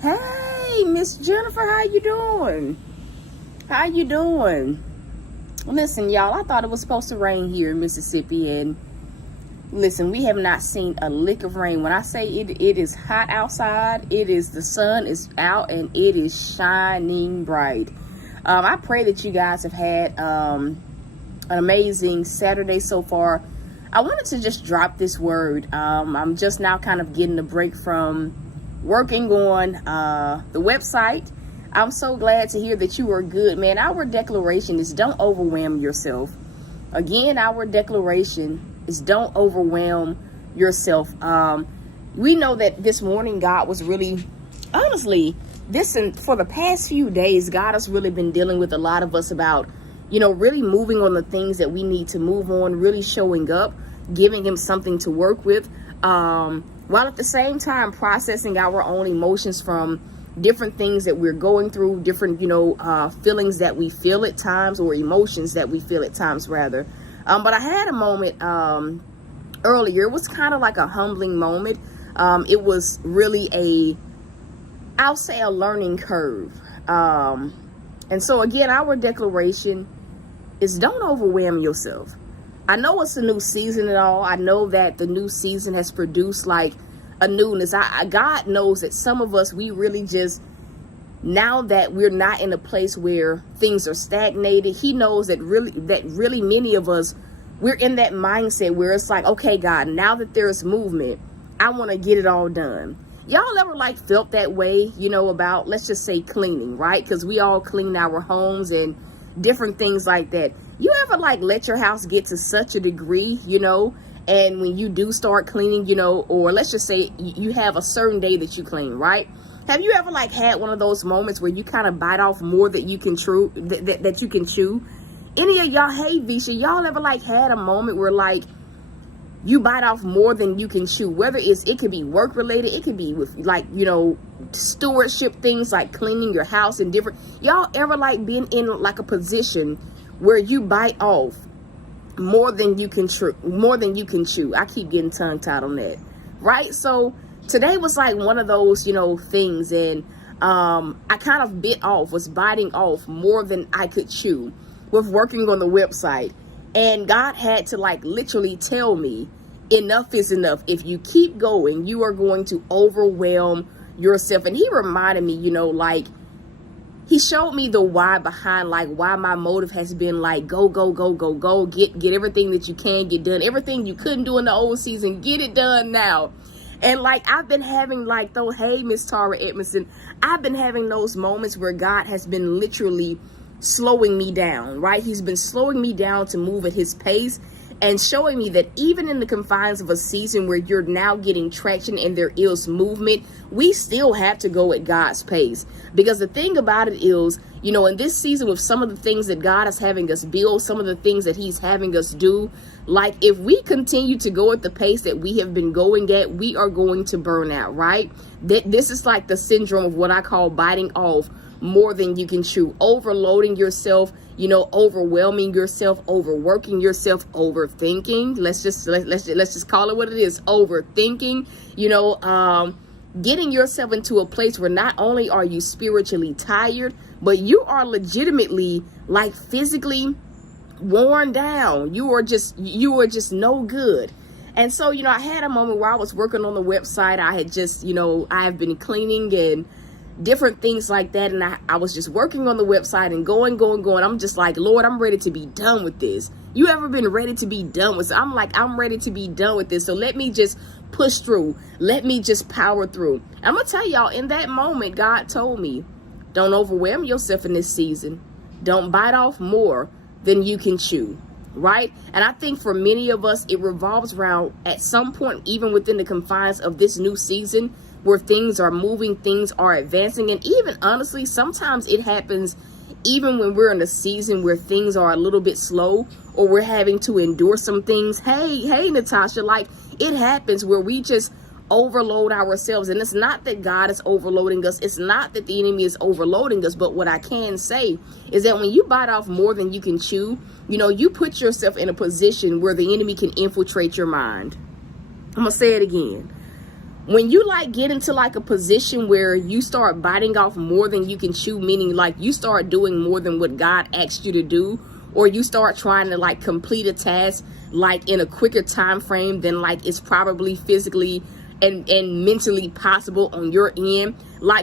Hey, Miss Jennifer, how you doing? How you doing? Listen, y'all, I thought it was supposed to rain here in Mississippi, and listen, we have not seen a lick of rain. When I say it is hot outside, the sun is out and it is shining bright. I pray that you guys have had an amazing Saturday so far. I wanted to just drop this word. I'm just now kind of getting a break from working on the website. I'm so glad to hear that you are good, man. Our declaration is don't overwhelm yourself. Again, our declaration is don't overwhelm yourself. We know that this morning God was really, honestly, for the past few days, God has really been dealing with a lot of us about, really moving on the things that we need to move on, really showing up, giving him something to work with, while at the same time processing our own emotions from different things that we're going through, different, feelings that we feel at times, or emotions that we feel at times rather. But I had a moment earlier. It was kind of like a humbling moment. It was really I'll say a learning curve. And so again, our declaration is don't overwhelm yourself. I know it's a new season and all. I know that the new season has produced like a newness. God knows that some of us, we really just, now that we're not in a place where things are stagnated, he knows that really many of us, we're in that mindset where it's like, okay, God, now that there's movement, I want to get it all done. Y'all ever felt that way, about, let's just say, cleaning, right? Because we all clean our homes and different things like that. You ever let your house get to such a degree, and when you do start cleaning, or let's just say you have a certain day that you clean, right? Have you ever had one of those moments where you kind of bite off more that you can chew, that you can chew? Any of y'all, hey Visha, y'all ever had a moment where you bite off more than you can chew? Whether it could be work related, it could be with stewardship things like cleaning your house and different. Y'all ever been in a position where you bite off more than you can chew? I keep getting tongue tied on that, right? So today was one of those things, and I kind of was biting off more than I could chew with working on the website. And God had to literally tell me, enough is enough. If you keep going, you are going to overwhelm yourself. And he reminded me, he showed me the why behind why my motive has been go, get everything that you can get done. Everything you couldn't do in the old season, get it done now. And I've been having those, hey, Miss Tara Edmondson, I've been having those moments where God has been literally slowing me down, right? He's been slowing me down to move at his pace and showing me that even in the confines of a season where you're now getting traction and there is movement, we still have to go at God's pace. Because the thing about it is, in this season, with some of the things that God is having us build, some of the things that he's having us do, if we continue to go at the pace that we have been going at, we are going to burn out, right? This is the syndrome of what I call biting off more than you can chew, overloading yourself, overwhelming yourself, overworking yourself, overthinking. Let's just call it what it is, overthinking, getting yourself into a place where not only are you spiritually tired, but you are legitimately physically worn down. You are just no good. And so, I had a moment where I was working on the website. I had just, I have been cleaning and different things like that, and I was just working on the website and going. I'm just Lord, I'm ready to be done with this. You ever been ready to be done with this? I'm ready to be done with this, so let me just push through, let me just power through. I'm gonna tell y'all, in that moment, God told me, don't overwhelm yourself in this season. Don't bite off more than you can chew, right? And I think for many of us, it revolves around, at some point, even within the confines of this new season, where things are moving, things are advancing. And even honestly, sometimes it happens even when we're in a season where things are a little bit slow, or we're having to endure some things. Hey, Natasha, like, it happens where we just overload ourselves. And it's not that God is overloading us. It's not that the enemy is overloading us. But what I can say is that when you bite off more than you can chew, you put yourself in a position where the enemy can infiltrate your mind. I'm going to say it again. When you get into a position where you start biting off more than you can chew, meaning you start doing more than what God asked you to do, or you start trying to complete a task in a quicker time frame than it's probably physically and mentally possible on your end,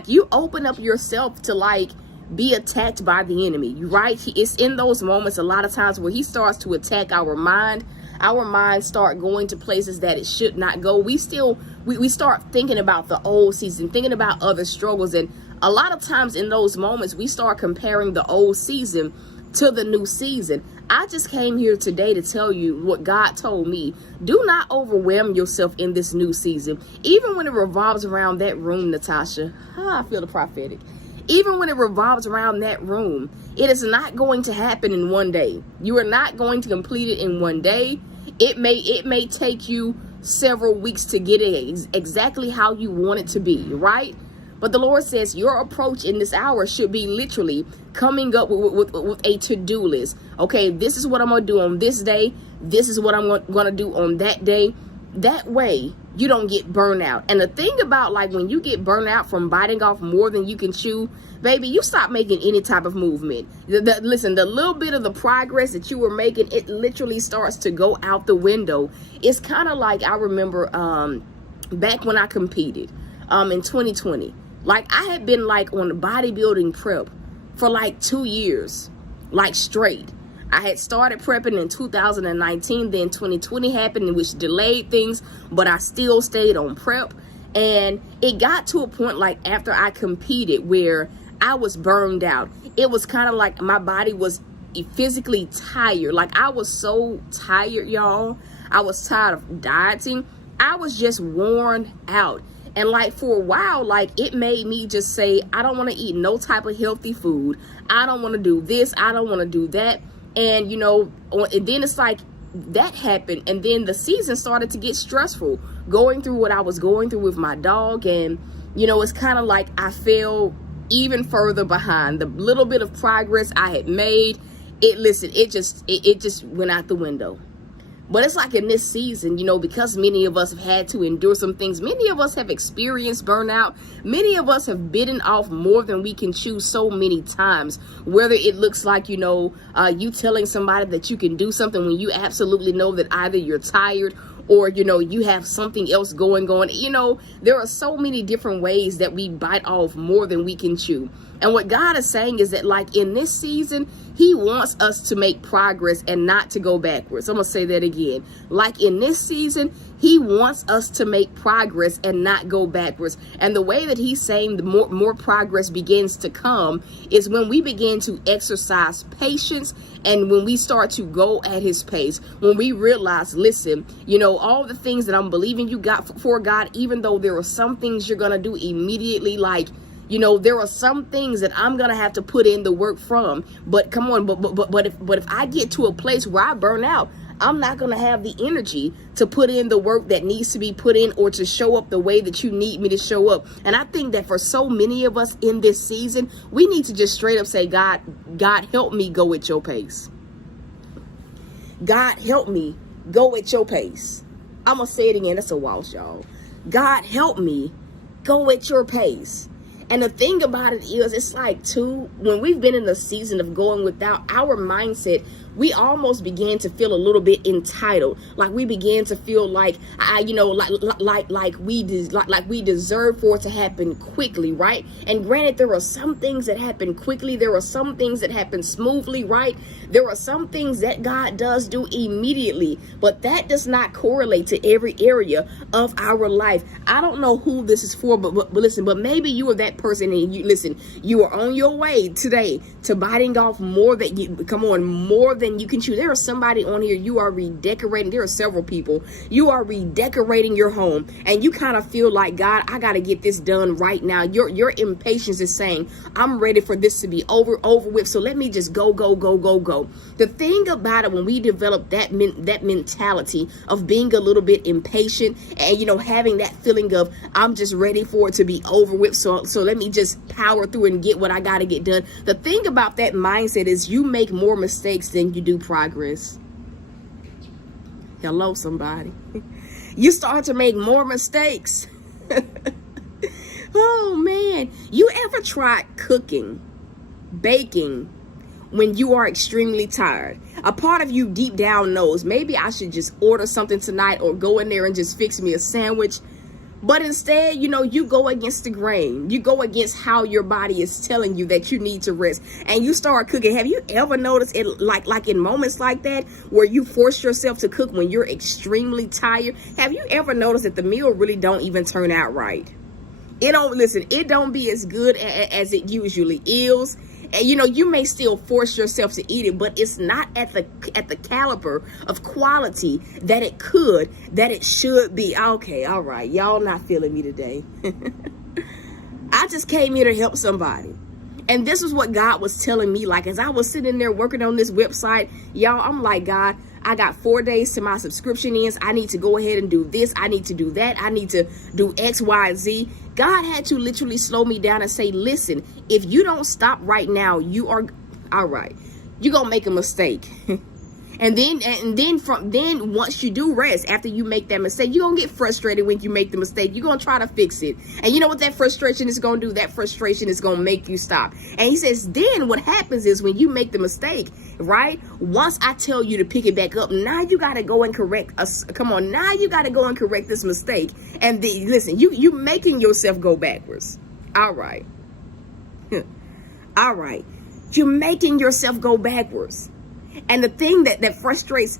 you open up yourself to be attacked by the enemy, right? It's in those moments a lot of times where he starts to attack our mind. Our minds start going to places that it should not go. We start thinking about the old season, thinking about other struggles. And a lot of times in those moments, we start comparing the old season to the new season. I just came here today to tell you what God told me. Do not overwhelm yourself in this new season. Even when it revolves around that room, Natasha. I feel the prophetic. Even when it revolves around that room, it is not going to happen in one day. You are not going to complete it in one day. It may take you several weeks to get it exactly how you want it to be, right? But the Lord says your approach in this hour should be literally coming up with a to-do list. Okay, this is what I'm going to do on this day. This is what I'm going to do on that day. That way, you don't get burnt out. And the thing about when you get burnt out from biting off more than you can chew, baby, you stop making any type of movement. Listen, the little bit of the progress that you were making, it literally starts to go out the window. It's kind of I remember back when I competed in 2020. I had been on bodybuilding prep for 2 years, straight. I had started prepping in 2019, then 2020 happened, which delayed things, but I still stayed on prep. And it got to a point after I competed where I was burned out. It was kind of my body was physically tired. I was so tired, y'all. I was tired of dieting. I was just worn out. And for a while, it made me just say, I don't want to eat no type of healthy food. I don't want to do this. I don't want to do that. And, and then it's that happened. And then the season started to get stressful, going through what I was going through with my dog. And, it's kind of I fell even further behind. The little bit of progress I had made, it just went out the window. But it's in this season, because many of us have had to endure some things. Many of us have experienced burnout. Many of us have bitten off more than we can chew so many times. Whether it looks you telling somebody that you can do something when you absolutely know that either you're tired or, you have something else going on. There are so many different ways that we bite off more than we can chew. And what God is saying is that in this season, he wants us to make progress and not to go backwards. I'm going to say that again. In this season, he wants us to make progress and not go backwards. And the way that he's saying the more progress begins to come is when we begin to exercise patience and when we start to go at his pace, when we realize, listen, all the things that I'm believing you got for God, even though there are some things you're going to do immediately, there are some things that I'm going to have to put in the work from. But come on, but if I get to a place where I burn out, I'm not going to have the energy to put in the work that needs to be put in or to show up the way that you need me to show up. And I think that for so many of us in this season, we need to just straight up say, God, help me go at your pace. God, help me go at your pace. I'm going to say it again. That's a Walsh, y'all. God, help me go at your pace. And the thing about it is, it's when we've been in the season of going without, our mindset, we almost began to feel a little bit entitled. We began to feel we deserve for it to happen quickly, right? And granted, there are some things that happen quickly. There are some things that happen smoothly, right? There are some things that God does do immediately, but that does not correlate to every area of our life. I don't know who this is for, but listen, but maybe you are that person and you are on your way today to biting off more than and you can choose. There is somebody on here, you are redecorating. There are several people. You are redecorating your home, and you kind of feel like, God, I got to get this done right now. Your impatience is saying, I'm ready for this to be over with. So let me just go. The thing about it, when we develop that mentality of being a little bit impatient and, having that feeling of, I'm just ready for it to be over with. So let me just power through and get what I got to get done. The thing about that mindset is you make more mistakes than you do progress. Hello, somebody. You start to make more mistakes. Oh, man. You ever tried cooking, baking, when you are extremely tired? A part of you deep down knows, maybe I should just order something tonight or go in there and just fix me a sandwich. But instead, you go against the grain. You go against how your body is telling you that you need to rest. And you start cooking. Have you ever noticed it, like in moments like that, where you force yourself to cook when you're extremely tired? Have you ever noticed that the meal really don't even turn out right? It don't be as good as it usually is. And you may still force yourself to eat it, but it's not at the caliber of quality that it should be. Okay, all right, y'all not feeling me today. I just came here to help somebody. And this is what God was telling me, like, as I was sitting there working on this website, y'all, I'm like, God, I got 4 days to my subscription ends. I need to go ahead and do this. I need to do that. I need to do X, Y, Z. God had to literally slow me down and say, listen, if you don't stop right now, you are, all right, you're going to make a mistake. And then once you do rest, after you make that mistake, you're going to get frustrated when you make the mistake. You're going to try to fix it. And you know what that frustration is going to do? That frustration is going to make you stop. And he says, then what happens is when you make the mistake, right? Once I tell you to pick it back up, now you got to go and correct us. Come on. Now you got to go and correct this mistake. And listen, you making yourself go backwards. All right. All right. You're making yourself go backwards. And the thing that frustrates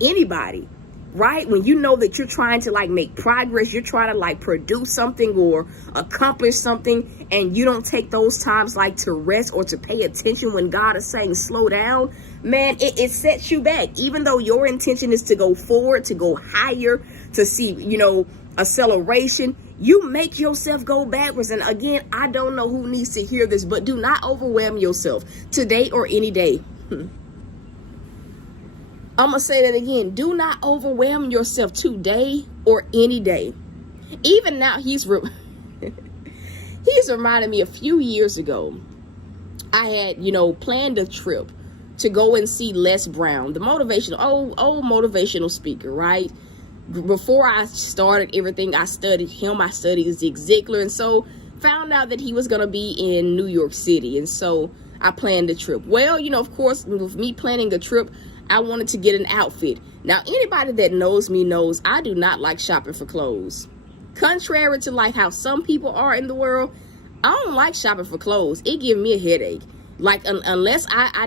anybody, right? When you know that you're trying to make progress, you're trying to produce something or accomplish something, and you don't take those times to rest or to pay attention when God is saying slow down, man, it sets you back. Even though your intention is to go forward, to go higher, to see, acceleration, you make yourself go backwards. And again, I don't know who needs to hear this, but do not overwhelm yourself today or any day. I'm going to say that again. Do not overwhelm yourself today or any day. Even now, he's reminded me a few years ago, I had, planned a trip to go and see Les Brown, the motivational, old motivational speaker, right? Before I started everything, I studied him. I studied Zig Ziglar. And so found out that he was going to be in New York City. And so I planned the trip. Well, of course, with me planning the trip, I wanted to get an outfit. Now, anybody that knows me knows I do not like shopping for clothes. Contrary to how some people are in the world, I don't like shopping for clothes. It gives me a headache. Unless I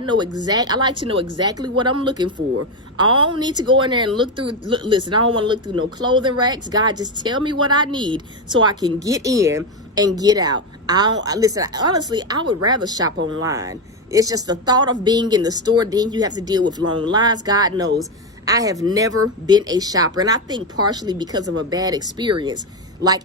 like to know exactly what I'm looking for. I don't need to go in there and listen, I don't want to look through no clothing racks. God, just tell me what I need so I can get in and get out. Honestly, I would rather shop online. It's just the thought of being in the store, then you have to deal with long lines. God knows I have never been a shopper. And I think partially because of a bad experience,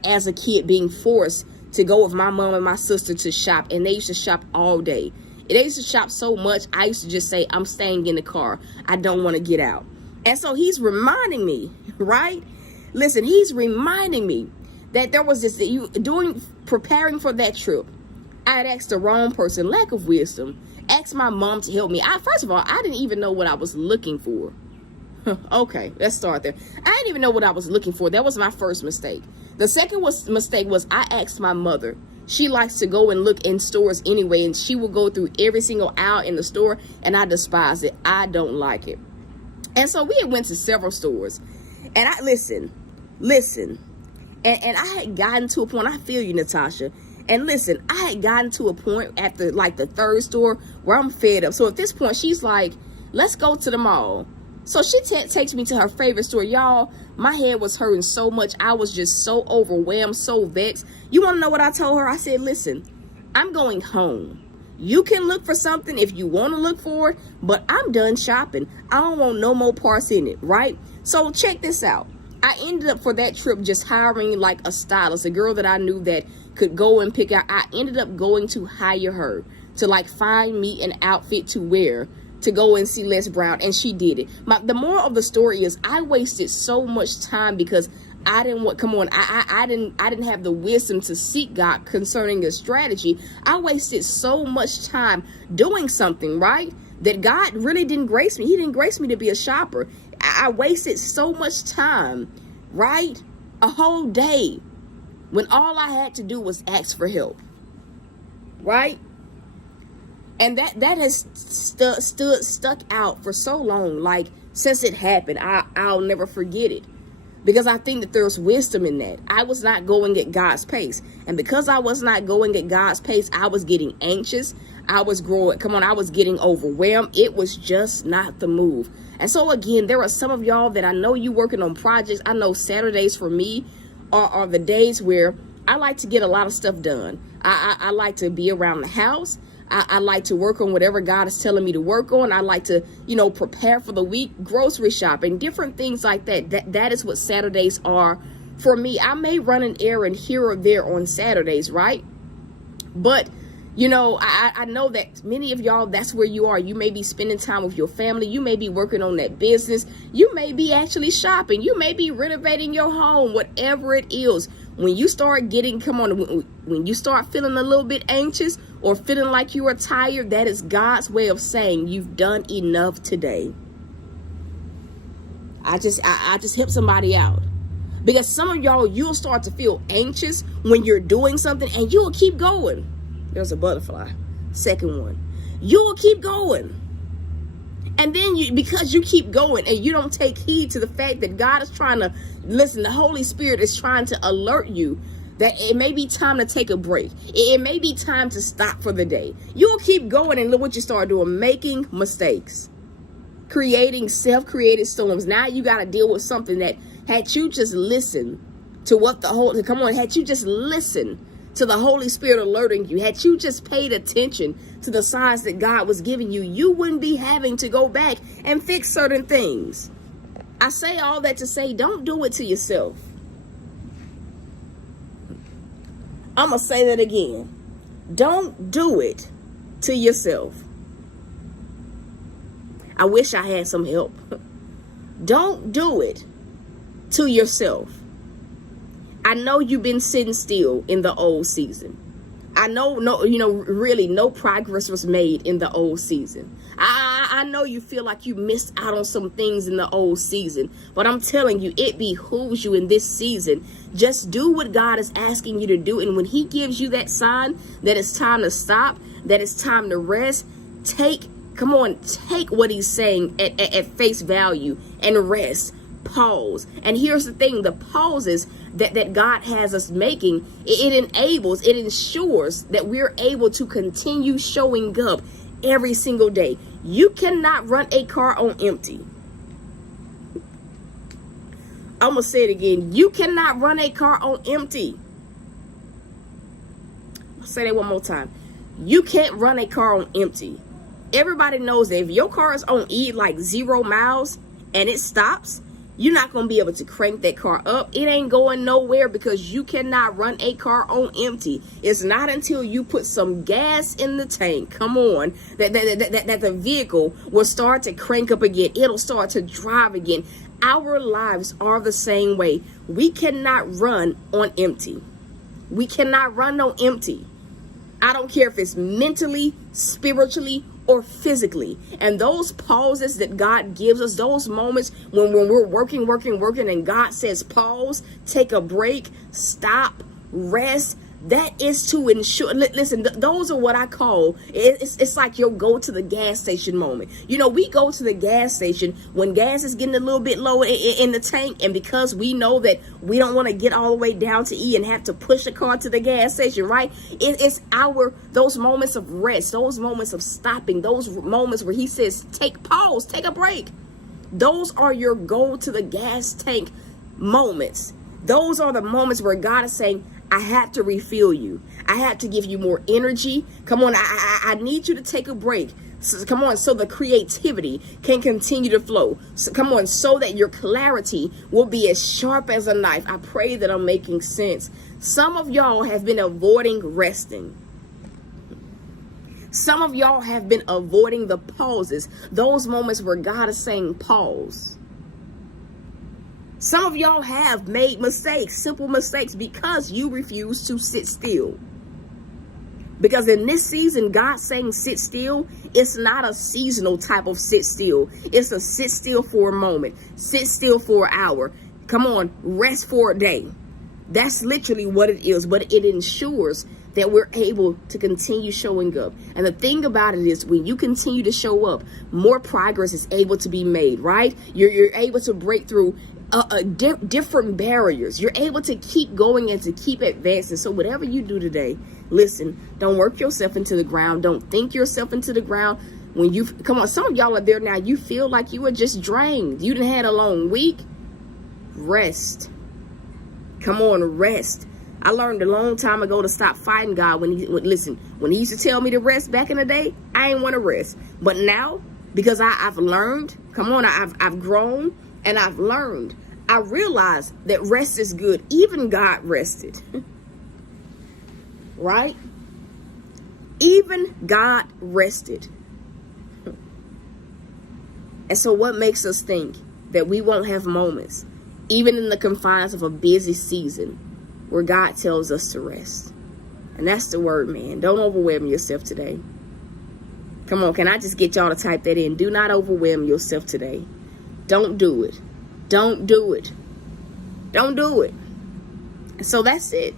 as a kid being forced to go with my mom and my sister to shop. And they used to shop all day. They used to shop so much, I used to just say, I'm staying in the car. I don't want to get out. And so he's reminding me, right? Listen, he's reminding me that there was this, preparing for that trip. I had asked the wrong person, lack of wisdom. Asked my mom to help me. First of all, I didn't even know what I was looking for. Okay, let's start there. I didn't even know what I was looking for. That was my first mistake. The second mistake was I asked my mother. She likes to go and look in stores anyway, and she will go through every single aisle in the store, and I despise it. I don't like it. And so we had went to several stores, and I listen, and I had gotten to a point. I feel you, Natasha. And listen, I had gotten to a point at the third store where I'm fed up. So at this point, she's like, let's go to the mall. So she takes me to her favorite store. Y'all, my head was hurting so much. I was just so overwhelmed, so vexed. You want to know what I told her? I said, listen, I'm going home. You can look for something if you want to look for it, but I'm done shopping. I don't want no more parts in it, right? So check this out. I ended up for that trip just hiring like a stylist, a girl that I knew that could go and pick out. I ended up going to hire her to like find me an outfit to wear to go and see Les Brown, and she did it. The moral of the story is I wasted so much time because I didn't have the wisdom to seek God concerning a strategy. I wasted so much time doing something, right, that God really didn't grace me. He didn't grace me to be a shopper. I wasted so much time, right? A whole day when all I had to do was ask for help, right? And that has stuck out for so long. Like, since it happened, I'll never forget it. Because I think that there's wisdom in that. I was not going at God's pace. And because I was not going at God's pace, I was getting anxious. I was getting overwhelmed. It was just not the move. And so again, there are some of y'all that I know you working on projects. I know Saturdays for me are the days where I like to get a lot of stuff done. I like to be around the house. I like to work on whatever God is telling me to work on. I like to, prepare for the week, grocery shopping, different things like that. That is what Saturdays are for me. I may run an errand here or there on Saturdays, right? But, I know that many of y'all, that's where you are. You may be spending time with your family. You may be working on that business. You may be actually shopping. You may be renovating your home, whatever it is. When you start when you start feeling a little bit anxious or feeling like you are tired, that is God's way of saying you've done enough today. I just helped somebody out. Because some of y'all, you'll start to feel anxious when you're doing something and you will keep going. There's a butterfly. Second one. You will keep going. And then because you keep going and you don't take heed to the fact that God is trying to listen, the Holy Spirit is trying to alert you that it may be time to take a break. It may be time to stop for the day. You'll keep going and look what you start doing, making mistakes, creating self-created storms. Now you got to deal with something that had you just listened to had you just listened to the Holy Spirit alerting you, had you just paid attention to the signs that God was giving you, you wouldn't be having to go back and fix certain things. I say all that to say, don't do it to yourself. I'm going to say that again. Don't do it to yourself. I wish I had some help. Don't do it to yourself. I know you've been sitting still in the old season. I know, really no progress was made in the old season. I know you feel like you missed out on some things in the old season, but I'm telling you, it behooves you in this season. Just do what God is asking you to do. And when he gives you that sign that it's time to stop, that it's time to rest, take what he's saying at face value and rest. Pause. And here's the thing, the pauses that God has us making, it ensures that we're able to continue showing up every single day. You cannot run a car on empty. I'm going to say it again. You cannot run a car on empty. I'll say that one more time. You can't run a car on empty. Everybody knows that if your car is on E like 0 miles and it stops, you're not going to be able to crank that car up. It ain't going nowhere because you cannot run a car on empty. It's not until you put some gas in the tank, come on, that the vehicle will start to crank up again. It'll start to drive again. Our lives are the same way. We cannot run on empty. We cannot run on empty. I don't care if it's mentally, spiritually, or physically. And those pauses that God gives us, those moments when we're working and God says pause, take a break, stop, rest, that is to ensure, listen, those are what I call, it's like your go to the gas station moment. We go to the gas station when gas is getting a little bit low in the tank, and because we know that we don't want to get all the way down to E and have to push the car to the gas station, right? It's those moments of rest, those moments of stopping, those moments where he says, take a break. Those are your go to the gas tank moments. Those are the moments where God is saying, I had to refill you. I had to give you more energy. Come on, I need you to take a break. So, come on, so the creativity can continue to flow. So, come on, so that your clarity will be as sharp as a knife. I pray that I'm making sense. Some of y'all have been avoiding resting. Some of y'all have been avoiding the pauses, those moments where God is saying pause. Some of y'all have made mistakes, simple mistakes, because you refuse to sit still. Because in this season, God saying sit still, it's not a seasonal type of sit still. It's a sit still for a moment, sit still for an hour. Come on, rest for a day. That's literally what it is, but it ensures that we're able to continue showing up. And the thing about it is, when you continue to show up, more progress is able to be made, right? You're able to break through different barriers. You're able to keep going and to keep advancing. So whatever you do today, listen, don't work yourself into the ground. Don't think yourself into the ground. When you come on, some of y'all are there now. You feel like you were just drained. You done had a long week. Rest. Come on, rest. I learned a long time ago to stop fighting God when he used to tell me to rest back in the day. I ain't want to rest. But now, because I've learned, come on, I've grown and I've learned. I realized that rest is good. Even God rested. Right? Even God rested. And so what makes us think that we won't have moments, even in the confines of a busy season, where God tells us to rest? And that's the word, man. Don't overwhelm yourself today. Come on, can I just get y'all to type that in? Do not overwhelm yourself today. Don't do it. Don't do it. Don't do it. So that's it.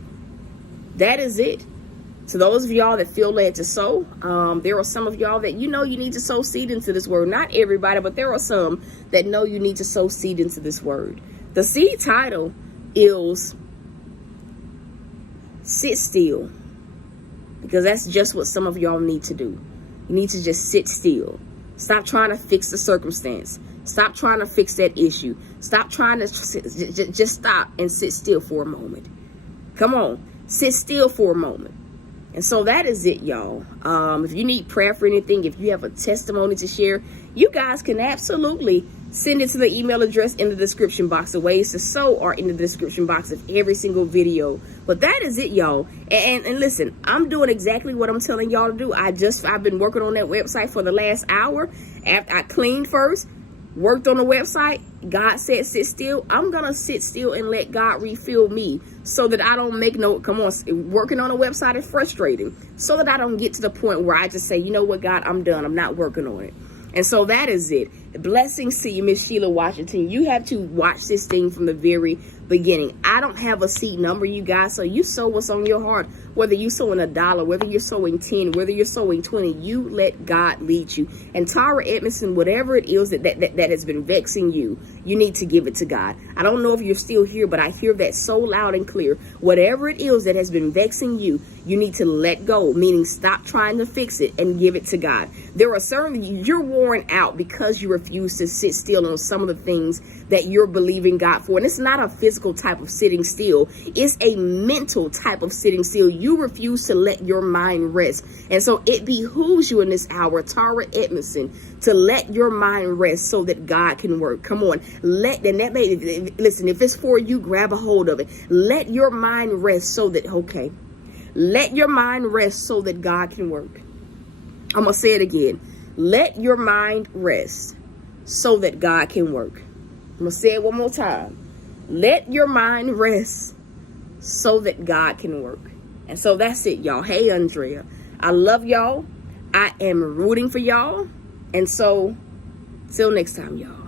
That is it. To those of y'all that feel led to sow, there are some of y'all that you need to sow seed into this word. Not everybody, but there are some that know you need to sow seed into this word. The seed title is Sit Still, because that's just what some of y'all need to do. You need to just sit still. Stop trying to fix the circumstance. Stop trying to fix that issue. Stop trying to just stop and sit still for a moment. Come on, sit still for a moment. And so that is it, y'all. If you need prayer for anything, if you have a testimony to share, you guys can absolutely send it to the email address in the description box. The ways to sow are in the description box of every single video. But that is it, y'all. And listen, I'm doing exactly what I'm telling y'all to do. I've been working on that website for the last hour. After I cleaned first, worked on the website, God said sit still. I'm gonna sit still and let God refill me, so that I don't make working on a website is frustrating, so that I don't get to the point where I just say, you know what, God, I'm done, I'm not working on it. And so that is it. Blessings to you, Miss Sheila Washington. You have to watch this thing from the very beginning. I don't have a seed number, you guys, so you sow what's on your heart. Whether you're sowing $1, whether you're sowing 10, whether you're sowing 20, you let God lead you. And Tara Edmondson, whatever it is that has been vexing you, you need to give it to God. I don't know if you're still here, but I hear that so loud and clear. Whatever it is that has been vexing you, you need to let go, meaning stop trying to fix it and give it to God. There are certain, you're worn out because you refuse to sit still on some of the things that you're believing God for. And it's not a physical type of sitting still. It's a mental type of sitting still. You refuse to let your mind rest. And so it behooves you in this hour, Tara Edmondson, to let your mind rest so that God can work. Come on. Listen, if it's for you, grab a hold of it. Let your mind rest so that, let your mind rest so that God can work. I'm going to say it again. Let your mind rest so that God can work. I'm going to say it one more time. Let your mind rest so that God can work. And so that's it, y'all. Hey, Andrea, I love y'all. I am rooting for y'all. And so till next time, y'all.